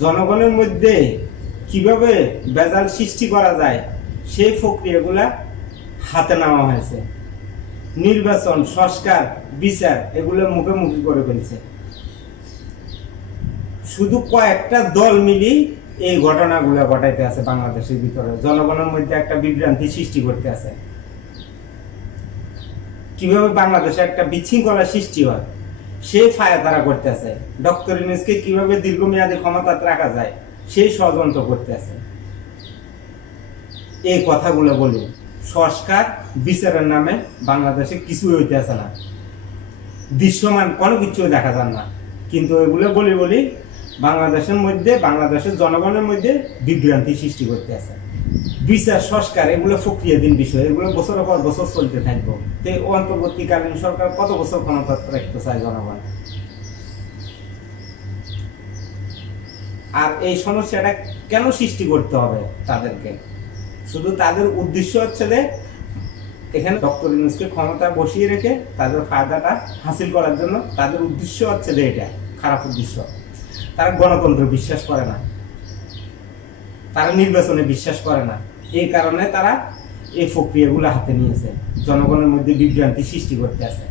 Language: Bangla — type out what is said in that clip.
জনগণের মধ্যে কীভাবে বেজাল সৃষ্টি করা যায়, সেই প্রক্রিয়াগুলা হাতে নেওয়া হয়েছে। নির্বাচন, সংস্কার, বিচার, এগুলো মুখে মুখি করে ফেলছে। শুধু কয়েকটা দল মিলি এই ঘটনাগুলো ঘটাইতে আছে বাংলাদেশের ভিতরে। জনগণের মধ্যে একটা বিভ্রান্তি সৃষ্টি করতে আছে। কীভাবে বাংলাদেশে একটা বিশৃঙ্খলা সৃষ্টি হয়? সেই ফায়া তারা করতে আছে ডক্টর ইউনুসকে কীভাবে দীর্ঘমেয়াদী ক্ষমতা রাখা যায়, সেই ষড়যন্ত্র করতে আছে এই কথাগুলো বলি সংস্কার বিচারের নামে বাংলাদেশে কিছুই হইতে আছে না। দৃশ্যমান কোনো কিছু দেখা যান না। কিন্তু এগুলো বলি বলি বাংলাদেশের মধ্যে, বাংলাদেশের জনগণের মধ্যে বিভ্রান্তি সৃষ্টি করতে আছে বিচার, সংস্কার, এগুলো প্রক্রিয়াধীন বিষয়, এগুলো বছরের পর বছর চলতে থাকব। তো অন্তর্বর্তীকালীন সরকার কত বছর ক্ষমতা রাখতে চায় জনগণ? আর এই সমস্যাটা কেন সৃষ্টি করতে হবে তাদেরকে? শুধু তাদের উদ্দেশ্য হচ্ছে যে, এখানে ডক্টর ইউনুসকে ক্ষমতা বসিয়ে রেখে তাদের ফায়দাটা হাসিল করার জন্য তাদের উদ্দেশ্য হচ্ছে যে এটা, খারাপ উদ্দেশ্য। তারা গণতন্ত্র বিশ্বাস করে না। তারা নির্বাচনে বিশ্বাস করে না। এই কারণে তারা এই প্রক্রিয়াগুলো হাতে নিয়েছে। জনগণের মধ্যে বিভ্রান্তি সৃষ্টি করতে আছে।